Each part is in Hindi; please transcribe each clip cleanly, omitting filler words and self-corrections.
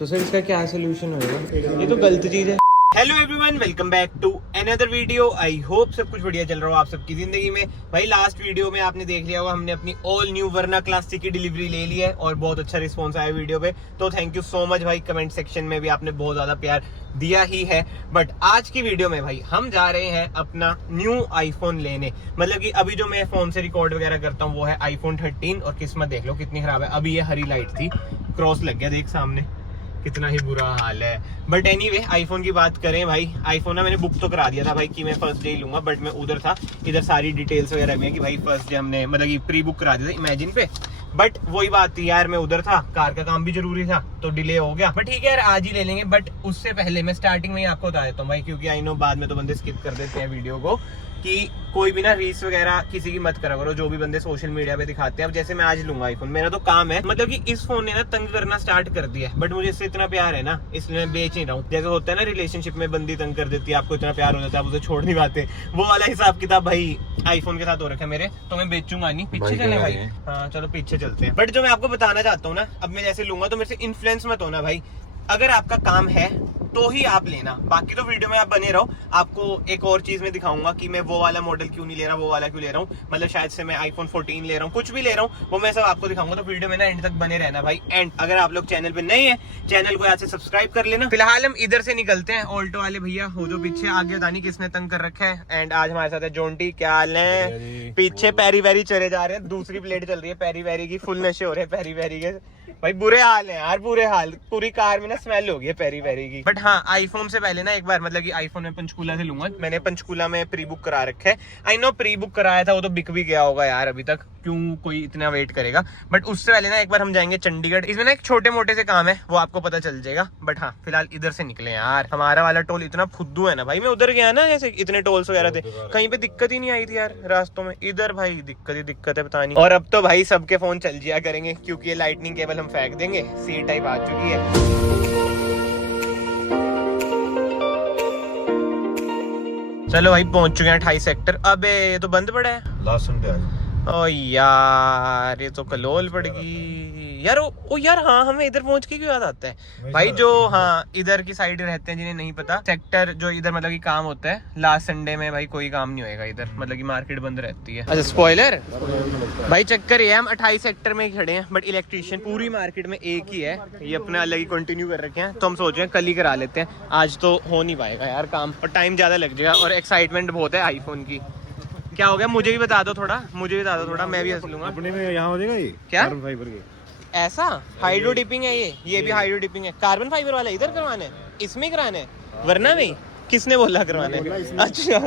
तो सर इसका क्या सोल्यूशन होगा? ये तो गलत चीज है। Hello everyone, welcome back to another video. I hope सब कुछ बढ़िया चल रहा हो आप सबकी जिंदगी में। भाई लास्ट वीडियो में आपने देख लिया होगा, हमने अपनी ऑल न्यू वर्ना क्लासिक की डिलीवरी ले ली है और बहुत अच्छा रिस्पांस आया वीडियो पे। तो थैंक यू सो मच भाई। कमेंट सेक्शन में भी आपने बहुत ज्यादा प्यार दिया ही है। बट आज की वीडियो में भाई हम जा रहे हैं अपना न्यू आईफोन लेने। मतलब कि अभी जो मैं फोन से रिकॉर्ड वगैरह करता हूँ वो है आईफोन 13 और किस्मत देख लो कितनी खराब है। अभी ये हरी लाइट थी, क्रॉस लग गया, देख सामने कितना ही बुरा हाल है। बट एनीवे आईफोन की बात करें भाई, आईफोन ना मैंने बुक तो करा दिया था भाई कि मैं फर्स्ट डे ही लूंगा। बट मैं उधर था, इधर सारी डिटेल्स वगैरह में कि भाई फर्स्ट डे हमने मतलब कि प्री बुक करा दिया था इमेजिन पे। बट वही बात थी यार, मैं उधर था, कार का काम भी जरूरी था तो डिले हो गया। बट ठीक है यार, आज ही ले लेंगे। बट उससे पहले मैं स्टार्टिंग में ही आपको बता देता हूँ भाई, क्योंकि आई नो बाद में तो बंदे स्किप कर देते हैं वीडियो को, कि कोई भी ना रील्स वगैरह किसी की मत करा करो जो भी बंदे सोशल मीडिया पे दिखाते हैं। अब जैसे मैं आज लूंगा आईफोन, मेरा तो काम है मतलब कि इस फोन ने ना तंग करना स्टार्ट कर दिया है। बट मुझे इससे इतना प्यार है ना, इसलिए मैं बेच नहीं रहा हूँ। जैसे होता है ना रिलेशनशिप में बंदी तंग कर देती है, आपको इतना प्यार हो जाता है आप उसे छोड़ नहीं पाते, वो वाला हिसाब किताब भाई आईफोन के साथ हो रखा है मेरे। तो मैं बेचूंगा नहीं। पीछे चले भाई, हाँ चलो पीछे चलते हैं। बट जो मैं आपको बताना चाहता हूँ ना, अब मैं जैसे लूंगा तो मेरे से इन्फ्लुएंस मत होना भाई। अगर आपका काम है तो ही आप लेना, बाकी तो वीडियो में आप बने रहो। आपको एक और चीज में दिखाऊंगा कि मैं वो वाला मॉडल क्यों नहीं ले रहा, वो वाला क्यों ले रहा हूँ। मतलब शायद से मैं आईफोन 14 ले रहा हूँ, कुछ भी ले रहा हूँ, वो मैं सब आपको दिखाऊंगा। तो वीडियो में ना एंड तक बने रहना भाई। एंड अगर आप लोग चैनल पे नए हैं, चैनल को यहाँ से सब्सक्राइब कर लेना। फिलहाल हम इधर से निकलते हैं। ऑल्टो वाले भैया हो जो पीछे, आगे दानी किसने तंग कर रखा है। एंड आज हमारे साथ है जोंटी, क्या हाल है? पीछे पैरी वैरी चले जा रहे हैं, दूसरी प्लेट चल रही है पैरी वैरी की, फुल नशे हो रहे हैं पैरी वैरी के भाई। बुरे हाल है यार, बुरे हाल। पूरी कार में ना स्मेल हो गई है पैरी वैरी की। बट हाँ, आईफोन से पहले ना एक बार मतलब कि आईफोन में पंचकूला से लूंगा। मैंने पंचकूला में प्री बुक करा रखा है। आई नो प्री बुक कराया था वो तो बिक भी गया होगा यार, अभी तक क्यों कोई इतना वेट करेगा। बट उससे पहले ना एक बार हम जाएंगे चंडीगढ़। इसमें ना एक छोटे मोटे से काम है, वो आपको पता चल जाएगा। बट हाँ फिलहाल इधर से निकले यार। हमारा वाला टोल इतना फुद्दू है ना भाई, मैं उधर गया ना जैसे इतने टोल्स वगैरह थे, कहीं पे दिक्कत ही नहीं आई थी यार रास्तों में। इधर भाई दिक्कत ही दिक्कत है, पता नहीं। और अब तो भाई सबके फोन चल जिया करेंगे क्योंकि ये लाइटनिंग केबल हम फेंक देंगे, सी टाइप आ चुकी है। चलो भाई पहुंच चुके हैं 28 सेक्टर। अबे ये तो बंद पड़ा है लास्ट संडे आज। ओ यार, ये तो कलोल पड़ गई यार। ओ यार हाँ, हमें इधर पहुंच के क्यों याद आता है भाई, जो हाँ इधर की साइड रहते हैं जिन्हें नहीं पता, सेक्टर जो इधर मतलब कि काम होता है लास्ट संडे में भाई कोई काम नहीं होएगा इधर, मतलब कि मार्केट बंद रहती है। अच्छा स्पॉइलर भाई, चक्कर ये है हम 28 सेक्टर में खड़े हैं बट इलेक्ट्रिशियन पूरी मार्केट में एक ही है, ये अपना अलग ही कंटिन्यू कर रखे हैं। तो हम सोच रहे हैं कल ही करा लेते हैं, आज तो हो नहीं पाएगा यार काम और टाइम ज्यादा लग जाएगा और एक्साइटमेंट बहुत है आईफोन की। क्या हो गया मुझे भी बता दो थोड़ा, मुझे भी बता दो थोड़ा, मैं भी हंस लूंगा। अपने में यहाँ हो जाएगा ये क्या कार्बन फाइबर के, ऐसा हाइड्रो डिपिंग है ये भी हाइड्रो डिपिंग है। कार्बन फाइबर वाला इधर करवाना है, इसमें कराना है, वरना नहीं किसने बोला करवाना है? अच्छा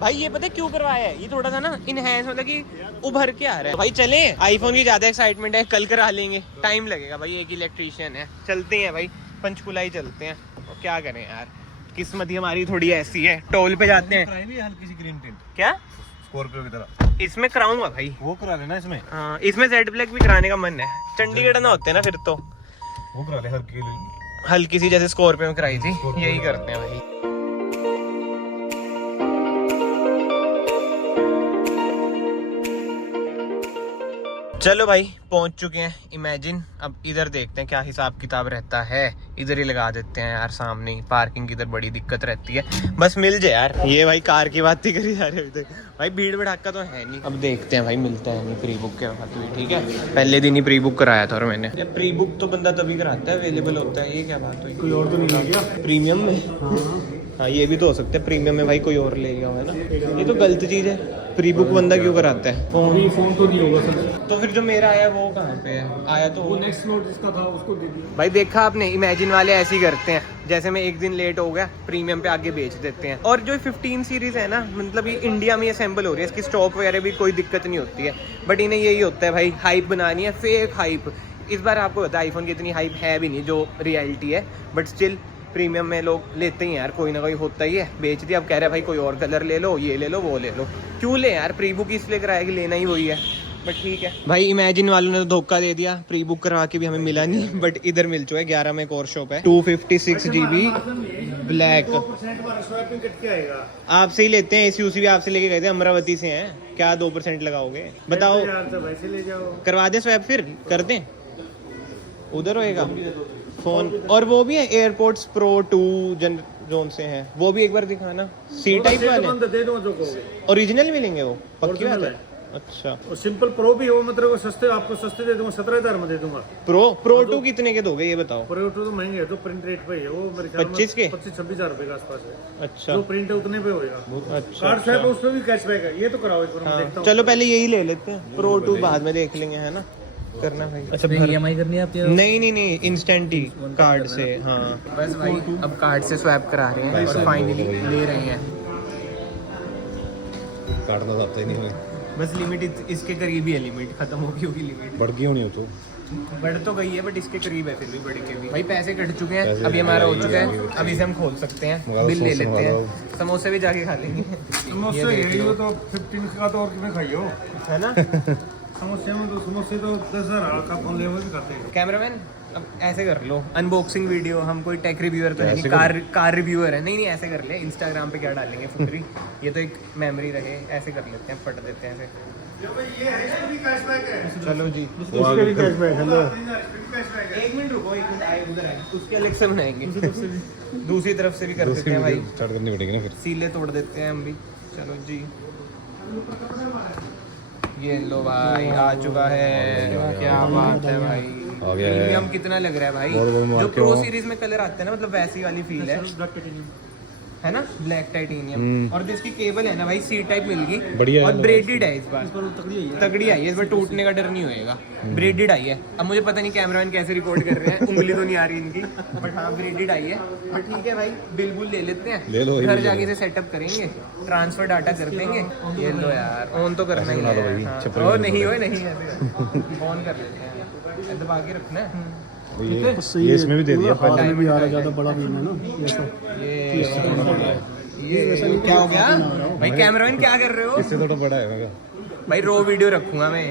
भाई ये पता है क्यों करवाया है, ये थोड़ा सा ना इनहेंस मतलब कि उभर के आ रहा है भाई। चले आईफोन की ज्यादा एक्साइटमेंट है, कल करा लेंगे, टाइम लगेगा भाई, एक इलेक्ट्रीशियन है। चलते हैं भाई पंचकुला ही चलते हैं, और क्या करें यार किस्मत ही हमारी थोड़ी ऐसी है। टोल पे जाते हैं। हल्की सी ग्रीन टिंट क्या स्कॉर्पियो की तरह इसमें कराऊंगा भाई, वो करा लेना इसमें। हाँ इसमें जेड ब्लैक भी कराने का मन है। चंडीगढ़ ना होते ना फिर तो वो करा ले हल्की सी, जैसे स्कॉर्पियो में कराई थी, यही करते हैं भाई। चलो भाई पहुंच चुके हैं इमेजिन। अब इधर देखते हैं क्या हिसाब किताब रहता है, इधर ही लगा देते हैं यार सामने ही। पार्किंग की इधर बड़ी दिक्कत रहती है, बस मिल जाए यार। ये भाई कार की बात ही करी जा रही है भाई, भीड़ भड़ाका तो है नहीं। अब देखते हैं भाई मिलता है नहीं प्री बुक के बाद भी, ठीक है। पहले दिन ही प्री बुक कराया था और मैंने, प्री बुक तो बंदा तभी कराता है, अवेलेबल होता है। ये क्या बात हुई, कोई और तो नहीं लग गया प्रीमियम में? हाँ ये भी तो हो सकता है प्रीमियम में भाई कोई और ले गया है ना, ये तो गलत चीज है। प्री बुक बंदा क्यों कराता है? फोन तो नहीं होगा सर। तो फिर जो मेरा आया वो कहाँ पे है? आया तो वो नेक्स्ट नोट जिसका था उसको दे दिया भाई। देखा आपने, इमेजिन वाले ऐसे ही करते हैं, जैसे मैं एक दिन लेट हो गया प्रीमियम पे आगे बेच देते हैं। और जो 15 सीरीज है ना, मतलब ये इंडिया में असेंबल हो रही है, इसकी स्टॉक वगैरह भी कोई दिक्कत नहीं होती है। बट इन्हें यही होता है भाई, हाइप बनानी है, फेक हाइप। इस बार आपको पता है आईफोन की इतनी हाइप है भी नहीं जो रियलिटी है, बट स्टिल प्रीमियम में लोग लेते ही यार, कोई ना कोई होता ही है। बेच दिया, अब कह रहे हैं भाई कोई और कलर ले लो, ये ले लो, वो ले लो। क्यों ले यार, प्री बुक इसलिए कराया कि लेना ही वही है। बट ठीक है भाई, इमेजिन वालों ने तो धोखा दे दिया, प्री बुक करवा के भी हमें मिला नहीं। बट इधर मिल चुका है 11 में एक और शॉप है, 256 GB ब्लैक। आपसे ही लेते हैं, SUC भी आपसे लेके गए थे, अमरावती से हैं। क्या 2% लगाओगे बताओ? वैसे ले जाओ, करवा दे स्वैप, फिर कर दें, उधर होएगा फोन। और वो भी है एयरपोर्ट्स प्रो 2 जोन से है, वो भी एक बार दिखाना। सी टाइप वाले दे दूंगा जो कहोगे। ओरिजिनल मिलेंगे वो, पक्की बात है। अच्छा, और सिंपल प्रो भी हो मतलब सस्ते, आपको सस्ते दे दूंगा, 17,000 में दे दूंगा। प्रो 2 कितने के दोगे ये बताओ? प्रो 2 तो महंगे है, तो प्रिंट रेट पे है वो, मेरे ख्याल में 25 के 25-26 हजार रुपए के आसपास है। अच्छा, जो प्रिंट है उतने पे होएगा। अच्छा, कार्ड स्वैप है, उस पे भी कैशबैक है। ये तो कराओ एक बार, मैं देखता हूं। चलो पहले यही ले लेते हैं, प्रो 2 बाद में देख लेंगे, है ना? करना भाई। अच्छा, EMI करनी है आपकी? नहीं, इंस्टेंट ही कार्ड से। हाँ बस भाई, अब कार्ड से स्वैप करा रहे हैं और फाइनली ले रहे हैं। कार्ड तो आता ही नहीं है, बस लिमिट इसके करीब ही है, लिमिट खत्म होगी लिमिट बढ़ गई होनी हो तो बढ़ तो गई है, बट इसके करीब है फिर भी, बड़े के भी। भाई पैसे कट चुके हैं, अभी हमारा हो चुका है, अभी से हम खोल सकते हैं, बिल ले लेते हैं, समोसे भी जाके खा लेंगे। समोसे यही हो तो 15 का तो और कितने खाइयो, है ना? समोसे तो 10,000 का फोन ले वो भी करते हैं। कैमरामैन अब ऐसे कर लो, अनबॉक्सिंग वीडियो, हम कोई टेक रिव्यूअर तो है नहीं, कार रिव्यूअर है। नहीं ऐसे कर ले, इंस्टाग्राम पे क्या डालेंगे फुकरी, ये तो एक मेमोरी रहे, ऐसे कर लेते हैं, पट देते हैं ऐसे। चलो जी, उसके भी कैशबैक है। लो एक मिनट रुको, एक मिनट आए, उधर आए, उसके अलग से बनाएंगे, दूसरी तरफ से भी कर देते हैं भाई, स्टार्ट करनी पड़ेगी ना फिर। सीले तोड़ देते हैं हम भी। चलो जी, ये लो भाई, आ चुका है, क्या बात है भाई, प्रीमियम कितना लग रहा है भाई, जो प्रो सीरीज में कलर आते हैं ना, मतलब वैसी वाली फील है ना, ब्लैक टाइटेनियम। और जो इसकी केबल है ना भाई, सी टाइप मिल गई और ब्रेडेड है, इस बार तगड़ी आई है, इस बार टूटने का डर नहीं होएगा, ब्रेडेड आई है। अब मुझे पता नहीं कैमरामैन कैसे रिकॉर्ड कर रहे हैं, उंगली तो नहीं आ रही इनकी, बट हाँ ब्रेडेड आई है। बट ठीक है भाई, बिल ले लेते हैं, घर जाके इसे सेटअप करेंगे, ट्रांसफर डाटा कर देंगे। ये लो यार, ऑन तो करना ही है। और नहीं हो, नहीं ऑन कर लेते हैं, दबा के रखना है। ये इसमें भी दे दिया, फाइनल भी आ रहा, ज्यादा बड़ा भी है ना ये क्या हो गया भाई? कैमरामैन क्या कर रहे हो? इससे थोड़ा बड़ा है भाई, रो वीडियो रखूंगा मैं,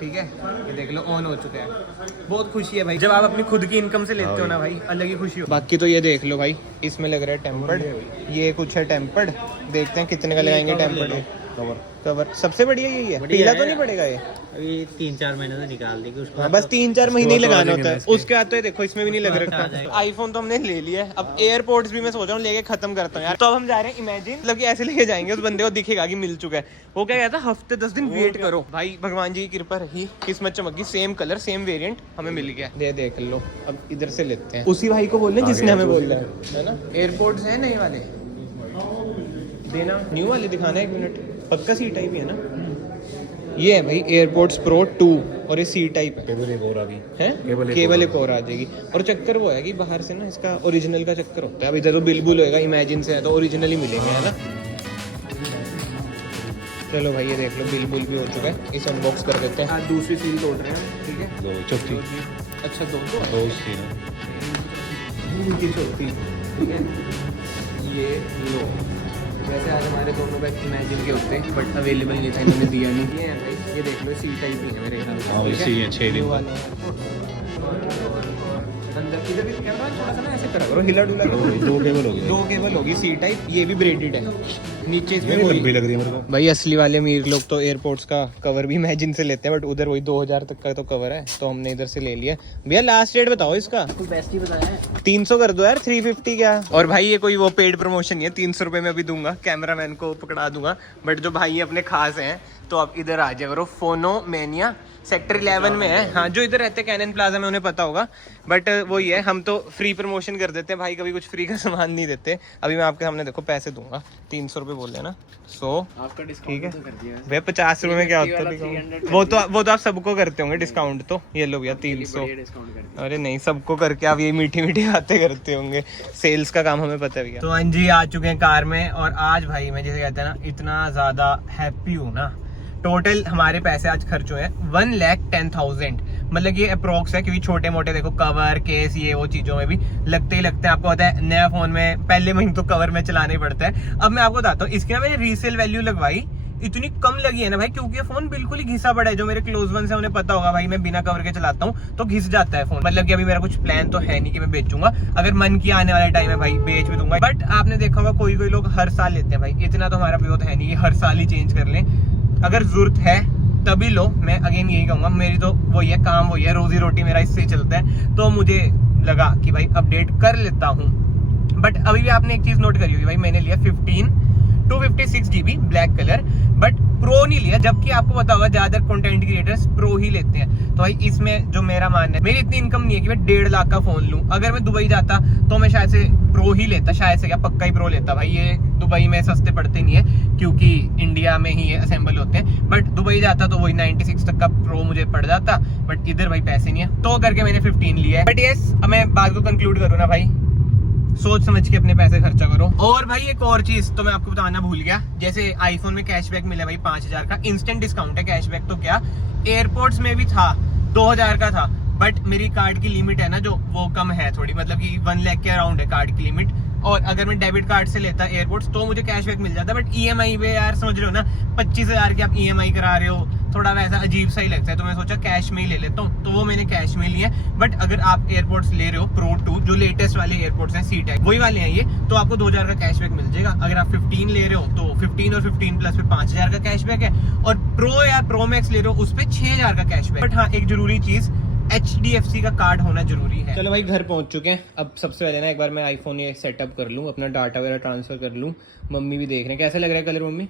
ठीक है? ये देख लो, ऑन हो चुका है। बहुत खुशी है भाई, जब आप अपनी खुद की इनकम से लेते हो ना भाई, अलग ही खुशी हो। बाकी तो ये देख लो भाई, इसमें लग रहा है टेम्पर्ड, ये कुछ है टेम्पर्ड, देखते हैं कितने का लगाएंगे टेम्पर्ड कवर। सबसे बढ़िया यही है, पीला तो नहीं पड़ेगा ये? अभी 3-4 महीने तो निकाल देगी उसको। हाँ, बस 3-4 महीने ही लगाना होता है, उसके बाद तो ये देखो इसमें भी नहीं लग रखा। आईफोन तो हमने ले लिया है, अब एयरपोर्ट्स भी मैं सोच रहा हूँ लेके खत्म करता हूँ यार। तो अब हम जा रहे हैं इमेजिन, मतलब कि ऐसे लेके जाएंगे, उस बंदे को दिखेगा कि मिल चुका है। वो क्या कहता है, हफ्ते 10 दिन वेट करो भाई, भगवान जी की कृपा रही, किस्मत चमक गई, सेम कलर सेम वेरिएंट हमें मिल गया। ये देख लो, अब इधर से लेते हैं, उसी भाई को बोल रहे हैं जिसने हमें बोल रहा है ना। एयरपोर्ट्स है नए वाले, देना न्यू वाले दिखाना, 1 मिनट। पक्का सी टाइप ही है ना? ये है भाई एयरपोर्ट्स प्रो 2 और ये सी टाइप है। केबल एक और आ गई है, केबल एक और आ जाएगी। और चक्कर वो है कि बाहर से ना इसका ओरिजिनल का चक्कर होता है, अब इधर तो बिल्कुल होएगा, इमेजिन से है तो ओरिजिनल ही मिलेंगे, है ना? चलो भाई, ये देख लो, बिल्कुल भी हो चुका है, इसे अनबॉक्स कर देते हैं। आज दूसरी सील तोड़ रहे हैं, ठीक है? दो चौथी, अच्छा दो चौथी, ठीक है? ये लो, वैसे आज हमारे दोनों का इमेजिन के होते हैं, बट अवेलेबल नहीं था, इन्होंने दिया नहीं। ये है भाई, ये देख लो, सी टाइप ही है मेरे ख्याल से। हाँ वैसे ही 6 दिन वाले अंदर इधर भी कैमरा थोड़ा सा ना ऐसे करा करो, हिला डुला करो। 2 केबल होगी, 2 केबल होगी, सी टाइप, ये भी ब्रेडेड है, नीचे इसमें कोई लंबी लग रही है मेरे को भाई। असली वाले अमीर लोग तो एयरपोर्ट्स का कवर भी इमेजिन से लेते हैं, बट उधर वही 2000 तक का तो कवर है, तो हमने इधर से ले लिया। भैया लास्ट रेट बताओ इसका। बेस्ट ही बताया है, 300 कर दो यार, 350 क्या। और भाई ये कोई वो पेड प्रमोशन नहीं है, 300 रुपए में अभी दूंगा, कैमरामैन को पकड़ा दूंगा, बट जो भाई अपने खास हैं तो आप इधर आ जाए करो। फोनोमेनिया सेक्टर 11 में है, हाँ, जो इधर रहते हैं कैनन प्लाजा में, उन्हें पता होगा, बट वही है, हम तो फ्री प्रमोशन कर देते हैं भाई, कभी कुछ फ्री का सामान नहीं देते। अभी मैं आपके सामने देखो पैसे दूंगा, 300 रुपये बोल देना, 100 आपका डिस्काउंट ठीक है तो कर दिया है। भैया, 50 रुपये में क्या होता है? वो तो आप सबको करते होंगे डिस्काउंट, तो ये लो भैया 300। डिस्काउंट कर दिया। अरे नहीं, सबको करके आप ये मीठी मीठी बातें करते होंगे, सेल्स का काम हमें पता है भैया। तो अंजी आ चुके हैं कार में, और आज भाई मैं जैसे कहते हैं ना, इतना ज्यादा हैप्पी हूँ ना। टोटल हमारे पैसे आज खर्च हुए हैं 1,10,000, मतलब ये अप्रोक्स है, क्योंकि छोटे मोटे देखो कवर केस ये वो चीजों में भी लगते ही लगते हैं। आपको पता है नया फोन में पहले महीने तो कवर में चलाना ही पड़ता है। अब मैं आपको बताता हूँ, इसकी ना मैंने रीसेल वैल्यू लगवाई, इतनी कम लगी है ना भाई, क्योंकि ये फोन बिल्कुल ही घिसा पड़ा है। जो मेरे क्लोज वन है उन्हें पता होगा भाई, मैं बिना कवर के चलाता हूँ तो घिस जाता है फोन। मतलब कि अभी मेरा कुछ प्लान तो है नहीं कि मैं बेचूंगा, अगर मन किया आने वाला टाइम है भाई बेच भी दूंगा। बट आपने देखा होगा कोई कोई लोग हर साल लेते हैं भाई, इतना तो हमारा विरोध है नहीं कि हर साल ही चेंज कर लें। अगर जरूरत है तभी लो, मैं अगेन यही कहूंगा, मेरी तो वही है काम, वही है, रोजी रोटी मेरा इससे ही चलता है, तो मुझे लगा कि भाई अपडेट कर लेता हूँ। बट अभी भी आपने एक चीज नोट करी होगी भाई, मैंने लिया 256 GB black colour, but pro नहीं लिया, जबकि आपको पता होगा ज्यादातर कंटेंट क्रिएटर्स प्रो ही लेते हैं। तो भाई इसमें जो मेरा मानना है, मेरी इतनी इनकम नहीं है कि मैं 1.5 लाख का फोन लूं। अगर मैं दुबई जाता तो मैं शायद से प्रो ही लेता, शायद से क्या पक्का ही प्रो लेता। भाई ये दुबई में सस्ते पड़ते नहीं है क्योंकि इंडिया में ही ये असेंबल होते हैं, बट दुबई जाता तो वही 96 तक का प्रो मुझे पड़ जाता, बट इधर भाई पैसे नहीं है, तो करके मैंने 15 लिया है। बट यस, अब मैं बात को कंक्लूड करूँ ना भाई, सोच समझ के अपने पैसे खर्चा करो। और भाई एक और चीज तो मैं आपको बताना भूल गया, जैसे आईफोन में कैशबैक मिला भाई 5000 का, इंस्टेंट डिस्काउंट है। कैशबैक तो क्या, एयरपोर्ट्स में भी था, 2000 का था, बट मेरी कार्ड की लिमिट है ना जो, वो कम है थोड़ी, मतलब कि 1 लाख के अराउंड है कार्ड की लिमिट। और अगर मैं डेबिट कार्ड से लेता एयरपोर्ट्स तो मुझे कैशबैक मिल जाता, बट ईएमआई पे यार समझ रहे हो ना, 25,000 की आप ईएमआई करा रहे हो, थोड़ा वैसा अजीब सा ही लगता है। तो मैं सोचा कैश में ही ले लेता हूँ, तो वो मैंने कैश में लिया। बट अगर आप एयरपोर्ट्स ले रहे हो प्रो 2, जो लेटेस्ट वाले एयरपोर्ट्स हैं सी टाइप वही वाले हैं ये, तो आपको 2000 का कैशबैक मिल जाएगा। अगर आप 15 ले रहे हो तो 15 और 15 प्लस पे 5000 का कैशबैक है, और प्रो या प्रो मैक्स ले रहे हो उस पे 6000 का कैशबैक। बट हाँ, एक जरूरी चीज, HDFC का कार्ड होना जरूरी है। चलो भाई घर पहुंच चुके हैं। अब सबसे पहले ना एक बार मैं आईफोन ये सेटअप कर लूं, अपना डाटा वगैरह ट्रांसफर कर लूं। मम्मी भी देख रहे हैं कैसा लग रहा है कलर मम्मी?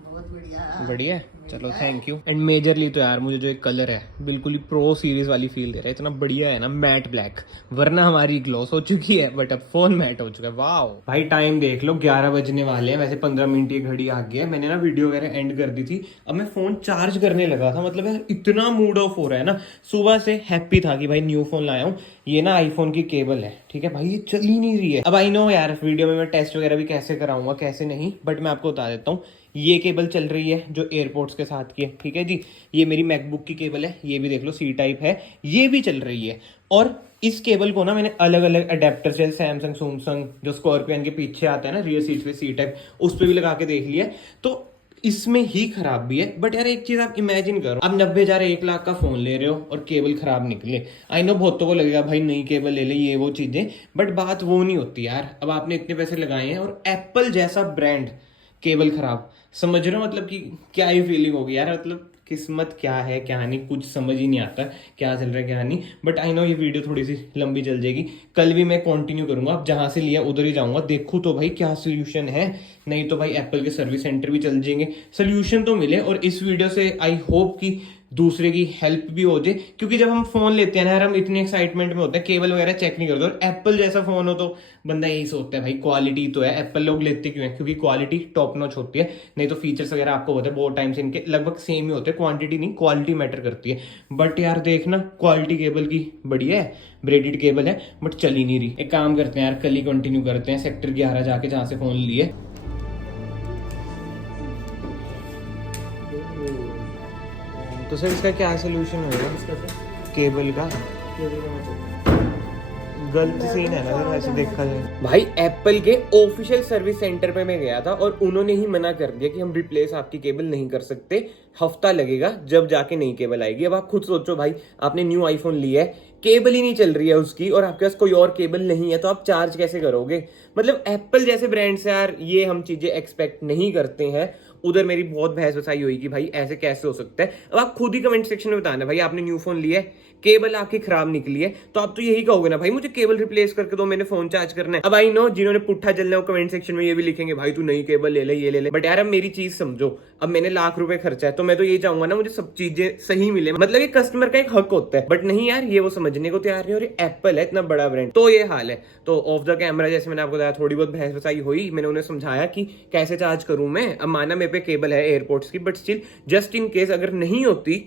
बहुत बढ़िया। बढ़िया है, चलो थैंक यू। एंड मेजरली तो यार मुझे जो एक कलर है बिल्कुल ही प्रो सीरीज वाली फील दे रहा है, इतना बढ़िया है ना, मैट ब्लैक। वरना हमारी ग्लॉस हो चुकी है, बट अब फोन मैट हो चुका है। वाओ भाई, टाइम देख लो 11 बजने वाले हैं। वैसे 15 मिनट की घड़ी आ गई है। मैंने ना वीडियो वगैरह एंड कर दी थी, अब मैं फोन चार्ज करने लगा था। मतलब यार इतना मूड ऑफ हो रहा है ना, सुबह से हैप्पी था कि भाई न्यू फोन लाया हूँ। ये ना आईफोन की केबल है, ठीक है भाई, ये चल ही नहीं रही है। अब आई नो यार वीडियो में मैं टेस्ट वगैरह भी कैसे कराऊंगा कैसे नहीं, बट मैं आपको बता देता हूँ। ये केबल चल रही है जो एयरपोर्ट्स के साथ की है, ठीक है जी। ये मेरी मैकबुक की केबल है, ये भी देख लो सी टाइप है, ये भी चल रही है। और इस केबल को ना मैंने अलग अलग अडेप्टर से सैमसंग सैमसंग जो स्कॉर्पियन के पीछे आता है ना रियर सीट पे सी टाइप, उस पर भी लगा के देख लिया, तो इसमें ही खराब भी है। बट यार एक चीज आप इमेजिन करो, आप 90,000 1 लाख का फोन ले रहे हो और केबल खराब निकले। आई नो बहुतों को लगेगा भाई नई केबल ले ले, ये वो चीजें, बट बात वो नहीं होती यार। अब आपने इतने पैसे लगाए हैं और एप्पल जैसा ब्रांड, केबल खराब, समझ रहे हो मतलब कि क्या ही फीलिंग होगी यार। मतलब किस्मत क्या है क्या नहीं, कुछ समझ ही नहीं आता क्या चल रहा है क्या नहीं। बट आई नो ये वीडियो थोड़ी सी लंबी चल जाएगी, कल भी मैं कंटिन्यू करूंगा। अब जहां से लिया उधर ही जाऊंगा, देखूँ तो भाई क्या सोल्यूशन है, नहीं तो भाई एप्पल के सर्विस सेंटर भी चल जाएंगे, सोल्यूशन तो मिले। और इस वीडियो से आई होप कि दूसरे की हेल्प भी हो जाए, क्योंकि जब हम फोन लेते हैं ना यार, हम इतने एक्साइटमेंट में होते हैं, केबल वगैरह चेक नहीं करते। और एप्पल जैसा फोन हो तो बंदा यही सोचता है भाई क्वालिटी तो है। एप्पल लोग लेते क्यों है? क्योंकि क्वालिटी टॉप नॉच होती है, नहीं तो फीचर्स वगैरह आपको होता है बहुत टाइम से इनके लगभग सेम ही होते हैं, क्वांटिटी नहीं क्वालिटी मैटर करती है। बट यार देखना क्वालिटी केबल की बढ़िया है, ब्रेडेड केबल है, बट चल ही नहीं रही। एक काम करते हैं यार, कल ही कंटिन्यू करते हैं सेक्टर 11 जाके जहां से फोन लिए। तो सर इसका क्या सोल्यूशन होगा केबल का? गलत सीन है ना सर ऐसे देखा जाए। भाई एप्पल के ऑफिशियल सर्विस सेंटर पे मैं गया था और उन्होंने ही मना कर दिया कि हम रिप्लेस आपकी केबल नहीं कर सकते, हफ्ता लगेगा जब जाके नई केबल आएगी। अब आप खुद सोचो भाई, आपने न्यू आईफोन लिया है, केबल ही नहीं चल रही है उसकी, और आपके पास कोई और केबल नहीं है, तो आप चार्ज कैसे करोगे? मतलब एप्पल जैसे ब्रांड से यार ये हम चीजें एक्सपेक्ट नहीं करते हैं। उधर मेरी बहुत बहस बसाई हुई कि भाई ऐसे कैसे हो सकता है। अब आप खुद ही कमेंट सेक्शन में बताना भाई, आपने न्यू फोन लिया है, केबल आपकी खराब निकली है, तो आप तो यही कहोगे ना भाई मुझे केबल रिप्लेस करके दो, मैंने फोन चार्ज करना है। अब आई नो जिन्होंने पुट्ठा चलना है वो कमेंट सेक्शन में ये भी लिखेंगे भाई तू नई केबल ले ले, ये ले ले। बट यार अब मेरी चीज समझो, अब मैंने लाख रुपए खर्चा है तो मैं तो ये चाहूंगा ना मुझे सब चीजें सही मिले, मतलब ये कस्टमर का एक हक होता है। बट नहीं यार, ये वो समझने को तैयार नहीं, और ये एप्पल है इतना बड़ा ब्रांड, तो ये हाल है। तो ऑफ द कैमरा जैसे मैंने आपको बताया थोड़ी बहुत बहस बसाई हुई, मैंने उन्हें समझाया कि कैसे चार्ज करूं मैं। अब माना मेरे पे केबल है एयरपोर्ट्स की, but still just in case अगर नहीं होती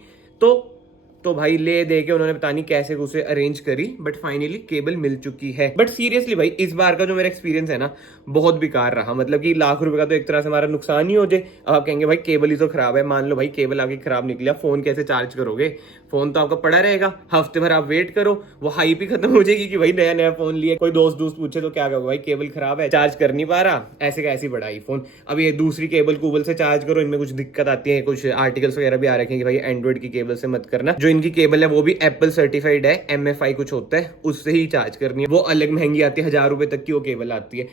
तो भाई ले दे के उन्होंने पता नहीं कैसे उसे अरेंज करी, बट फाइनली केबल मिल चुकी है। बट सीरियसली भाई इस बार का जो मेरा एक्सपीरियंस है ना बहुत बेकार रहा। मतलब कि लाख रुपए का तो एक तरह से हमारा नुकसान ही हो जाए। अब आप कहेंगे भाई केबल ही तो खराब है, मान लो भाई केबल आपकी खराब निकला, फोन कैसे चार्ज करोगे? फोन तो आपका पड़ा रहेगा, हफ्ते भर आप वेट करो, वो हाइप ही खत्म हो जाएगी कि भाई नया नया फोन लिया। कोई दोस्त पूछे तो क्या कहोगे? भाई केबल खराब है, चार्ज कर नहीं पा रहा, ऐसे का ऐसी बड़ा फोन। अब ये दूसरी केबल कूबल से चार्ज करो, इनमें कुछ दिक्कत आती है, कुछ आर्टिकल्स वगैरह भी आ रखे हैं कि भाई एंड्रॉइड की केबल से मत करना। जो इनकी केबल है वो भी एप्पल सर्टिफाइड है, MFI कुछ होता है, उससे ही चार्ज करनी है, वो अलग महंगी आती है, 1000 रुपए तक की वो केबल आती है।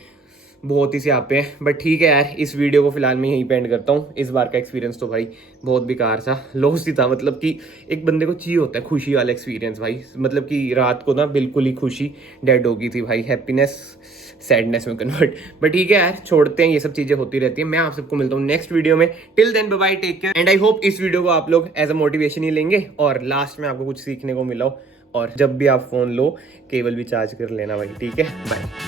बहुत ही यहाँ पे है। बट ठीक है यार, इस वीडियो को फिलहाल मैं यहीं पे एंड करता हूँ। इस बार का एक्सपीरियंस तो भाई बहुत बेकार था, लॉस ही था। मतलब कि एक बंदे को चाहिए होता है खुशी वाला एक्सपीरियंस भाई। मतलब कि रात को ना बिल्कुल ही खुशी डेड हो गई थी भाई, हैप्पीनेस सैडनेस में कन्वर्ट। बट ठीक है यार, छोड़ते हैं, ये सब चीजें होती रहती है। मैं आप सबको मिलता हूँ नेक्स्ट वीडियो में। Till then bye bye, take care and I hope इस वीडियो को आप लोग एज अ मोटिवेशन ही लेंगे और लास्ट में आपको कुछ सीखने को मिला हो। और जब भी आप फोन लो केबल भी चार्ज कर लेना भाई, ठीक है, बाय।